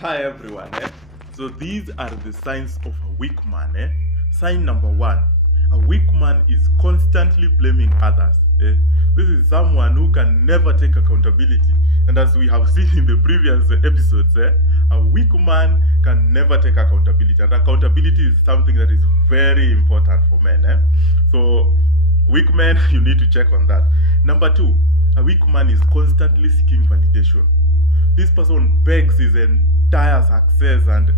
Hi everyone. So these are the signs of a weak man. Sign number one: a weak man is constantly blaming others. This is someone who can never take accountability. And as we have seen in the previous episodes, a weak man can never take accountability. And accountability is something that is very important for men. So weak men, you need to check on that. Number two: a weak man is constantly seeking validation. This person begs his entire success and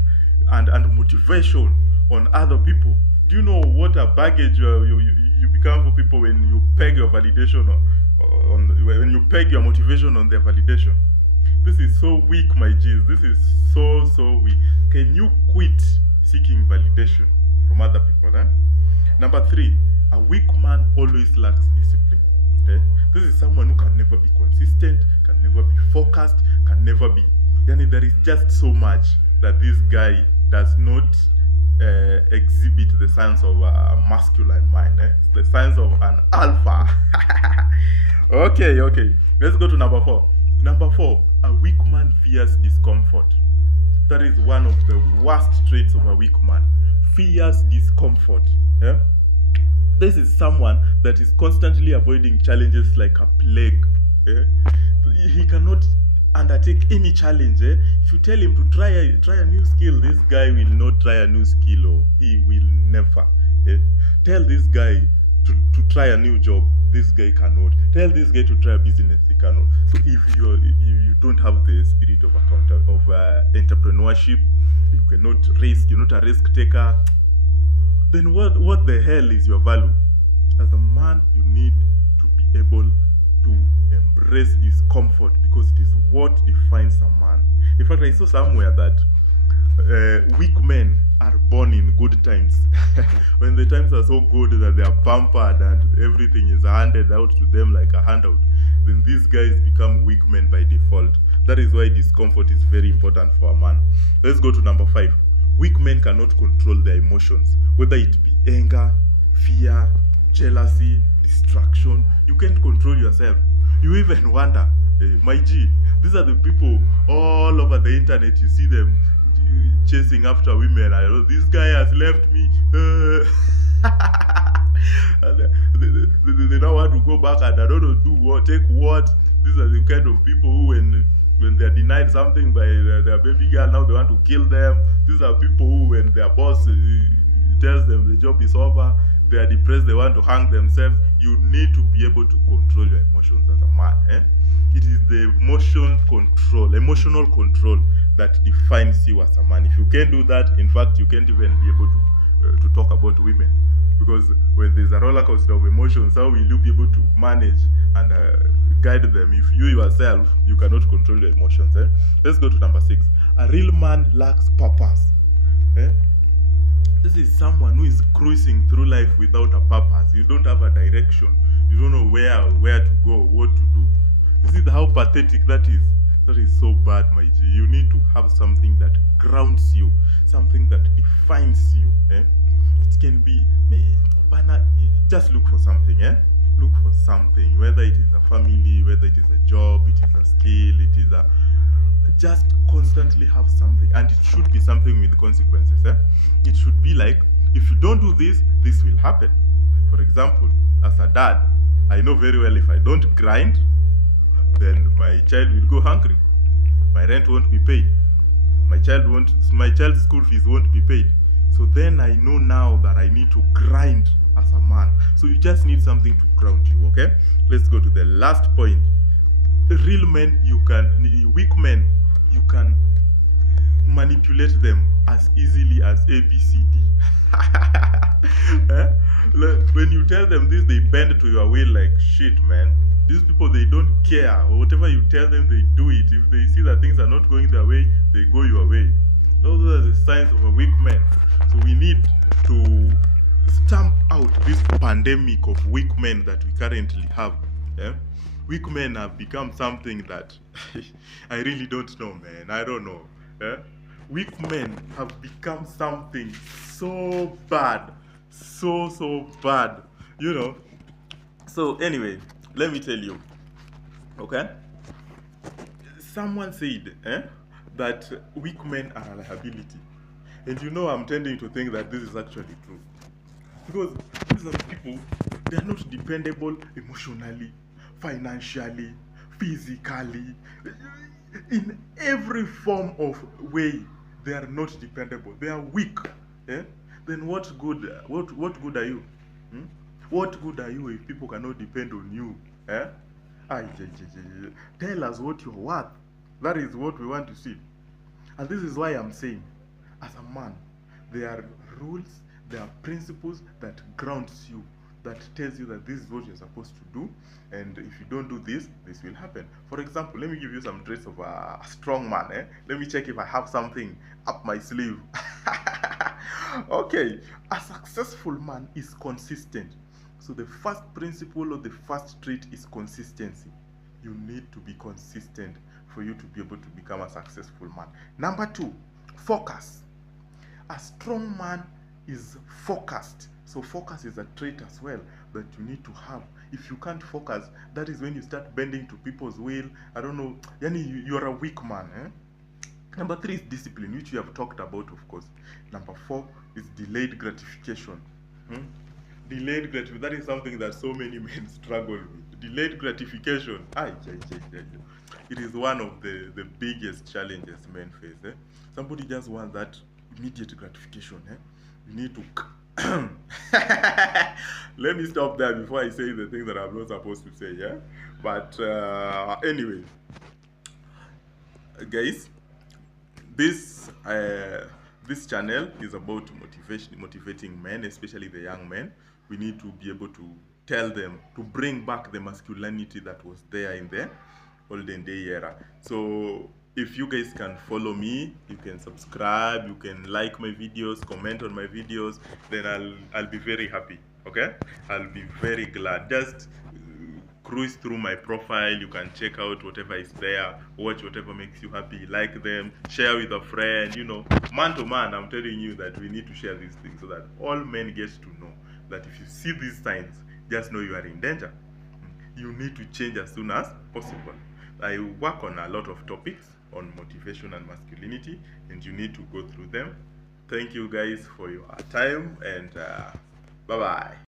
motivation on other people. Do you know what a baggage you become for people when you peg your validation on when you peg your motivation on their validation? This is so weak, my G's. This is so weak. Can you quit seeking validation from other people? Number three, a weak man always lacks discipline. This is someone who can never be consistent, can never be focused, can never be. Yani, there is just so much that this guy does not exhibit the signs of a masculine mind. The signs of an alpha. Okay. Let's go to number four. Number four, a weak man fears discomfort. That is one of the worst traits of a weak man. Fears discomfort. Yeah? This is someone that is constantly avoiding challenges like a plague. He cannot undertake any challenge. If you tell him to try a new skill, this guy will not try a new skill, or he will never. Tell this guy to try a new job, this guy cannot. Tell this guy to try a business, he cannot. So if you don't have the spirit of entrepreneurship, you cannot risk. You're not a risk taker. Then what the hell is your value? As a man, you need to be able to embrace discomfort, because it is what defines a man. In fact, I saw somewhere that weak men are born in good times. When the times are so good that they are pampered and everything is handed out to them like a handout, then these guys become weak men by default. That is why discomfort is very important for a man. Let's go to number five. Weak men cannot control their emotions, whether it be anger, fear, jealousy, distraction. You can't control yourself. You even wonder, my G, these are the people all over the internet. You see them chasing after women. I know this guy has left me. They now want to go back and I don't know, do what, take what. These are the kind of people who, when they're denied something by their baby girl, now they want to kill them. These are people who, when their boss tells them the job is over, they are depressed, they want to hang themselves. You need to be able to control your emotions as a man. It is the emotional control that defines you as a man. If you can't do that, in fact, you can't even be able to talk about women. Because when there's a roller coaster of emotions, how will you be able to manage and guide them if you yourself, you cannot control your emotions? Let's go to number six. A real man lacks purpose. This is someone who is cruising through life without a purpose. You don't have a direction. You don't know where to go, what to do. You see how pathetic that is? That is so bad, my G. You need to have something that grounds you, something that defines you. It can be, but just look for something. Look for something, whether it is a family, whether it is a job, it is a skill, it is a... Just constantly have something, and it should be something with consequences. It should be like, if you don't do this, this will happen. For example, as a dad, I know very well if I don't grind, then my child will go hungry. My rent won't be paid. My child's school fees won't be paid. So then I know now that I need to grind as a man. So you just need something to ground you, okay? Let's go to the last point. Real men, weak men, you can manipulate them as easily as ABCD. When you tell them this, they bend to your will like shit, man. These people, they don't care. Whatever you tell them, they do it. If they see that things are not going their way, they go your way. Those are the signs of a weak man. So we need to stamp out this pandemic of weak men that we currently have. Weak men have become something that I really don't know, man. I don't know. Weak men have become something so bad. So bad. So anyway, let me tell you. Okay? Someone said, that weak men are a liability. And you know, I'm tending to think that this is actually true. Because these are the people, they are not dependable emotionally, financially, physically, in every form of way. They are not dependable. They are weak. Eh? Then what good are you? Hmm? What good are you if people cannot depend on you? Eh? Tell us what you're worth. That is what we want to see. And this is why I'm saying, as a man, there are rules, there are principles that grounds you, that tells you that this is what you're supposed to do, and if you don't do this, this will happen. For example, let me give you some traits of a strong man. Let me check if I have something up my sleeve. Okay, a successful man is consistent. So the first principle or the first trait is consistency. You need to be consistent for you to be able to become a successful man. Number two, focus. A strong man is focused. So focus is a trait as well that you need to have. If you can't focus, that is when you start bending to people's will. I don't know, yani you're a weak man. Number three is discipline, which we have talked about, of course. Number four is delayed gratification. Delayed gratification, that is something that so many men struggle with. Delayed gratification, it is one of the biggest challenges men face. Somebody just wants that immediate gratification. You need to let me stop there before I say the things that I'm not supposed to say. But anyway, guys, this this channel is about motivating men, especially the young men. We need to be able to tell them to bring back the masculinity that was there in the olden day era. So if you guys can follow me, you can subscribe, you can like my videos, comment on my videos, then I'll be very happy. Okay, I'll be very glad. Just cruise through my profile. You can check out whatever is there, watch whatever makes you happy, like them, share with a friend. You know, man to man, I'm telling you that we need to share these things so that all men get to know that if you see these signs, just know you are in danger. You need to change as soon as possible. I work on a lot of topics on motivation and masculinity, and you need to go through them. Thank you guys for your time, and bye bye.